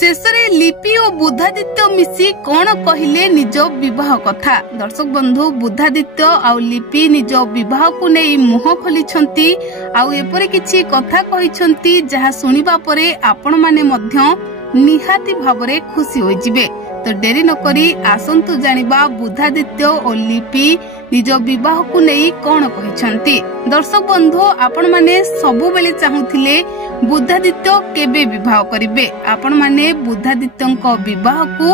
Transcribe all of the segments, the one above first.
शेषरे लिपि और बुद्धादित्य मिसी कौन कहले निज विवाह कथा। दर्शक बंधु बुद्धादित्य आउ लिपि निज विवाह को नहीं मुह खोली आउ एपरि किछि कथा कहिसंती जहा सुनिबा परे आपण माने मध्य निहाती भावरे खुशी होई जिवे। तो डेरी नकरी आसंतु जानिबा बुद्धादित्य और लिपि निज विवाह को नहीं कौन कहिसंती। दर्शक बंधु आपण माने सबु बेले चाहुथिले बुद्धादित्य केबे विवाह करिवे। आपण माने बुद्धादित्यंक विवाह को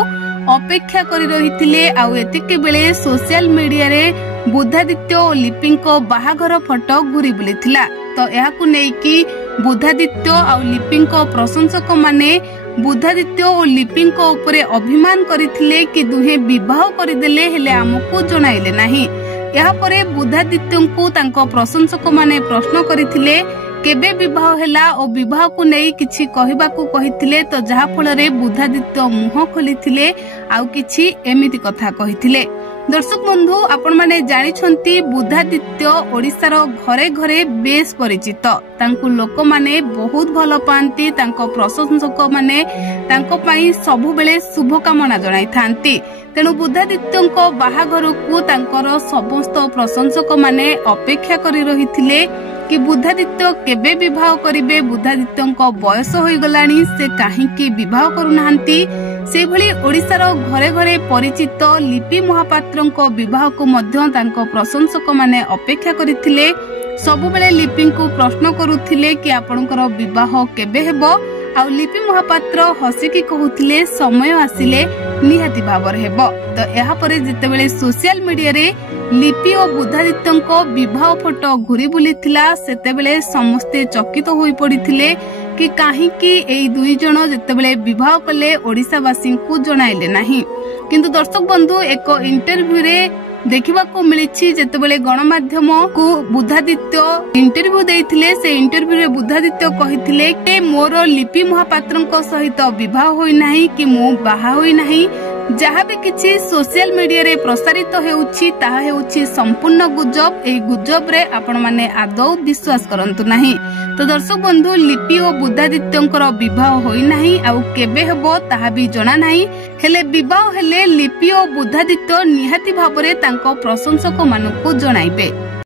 अपेक्षा करि रहिथिले आउ एतिके बेले सोशल मीडिया रे बुद्धादित्य और लिपिंक बाहाघर फोटो घुरी बुलिथिला। तो एहाकु नेकी बुद्धादित्य आउ लिपिंक प्रशंसक माने बुद्धादित्य और लिपिंक उपरे अभिमान करिथिले कि दुहे विवाह करिदेले हेले आमको जणाइले नाही। एहा परे बुद्धादित्यंकु तांको प्रशंसक माने प्रश्न करिथिले केबे विवाह हेला और विवाह को नहीं किछि कहिबाकू कहिथिले। तो जहा फलरे बुद्धादित्य मुह खोलिथिले आउ किछि एमिति कथा कहिथिले। दर्शक बंधु आपण माने जानिछंती बुद्धादित्य ओडिसार घरे घरे बेस परिचित। तांकु लोक माने बहुत भल पांती। तांको प्रशंसक माने तांको पई सबु बेले शुभ कामना जणाई थांती। तेणु बुद्धादित्यंक बाहाघर को तांकर समस्त प्रशंसक माने अपेक्षा करि रहिथिले कि बुद्धादित्य केबे विवाह करिवे। बुद्धादित्यंक बयस होई गलानी से काहेकि विवाह करूनाहांती। से भली ओडिसार घरे घरे परिचित लिपि महापात्रंक विवाह को मध्य तांको प्रशंसक माने अपेक्षा करिथिले। सबु बेले लिपि को प्रश्न करुथिले कि आपणकर विवाह केबे हेबो। आउ लिपि महापात्र हसिकी कहूथिले समय आसिले निहाती भावर हेबो। तो एहा परे जेतेबेले सोशल मीडिया रे लिपि और बुद्धादित्यंक विवाह फोटो घुरी बुलिथिला सेतेबेले समस्ते चकित होई पड़िथिले कि काहेकि एई दुई जण जेतेबेले विवाह कले ओडिसावासी को जणाइले नाही। किंतु दर्शक बंधु एक इंटरव्यू रे देखिबा को मिलिछि जेतेबेले गणमाध्यम को बुद्धादित्य इंटरव्यू देइथिले। से इंटरव्यू रे बुद्धादित्य कहिथिले कि मोर लिपि महापात्रंक सहित विवाह होई नाही कि मो बाहा होई नाही। जहा भी किछि सोशल मीडिया रे प्रसारित हेउछि ताहा हेउछि संपूर्ण गुजब। एई गुजब रे आपण माने आदौ विश्वास करंतु नाही। तो दर्शक बंधु लिपि और बुद्धादित्यंकर विवाह होई नाही आउ केबे हेबो ताहा भी जणा नाही। हेले विवाह हेले लिपि और बुद्धादित्य निहाती भाबरे तांको प्रशंसक मानकु जणाइबे।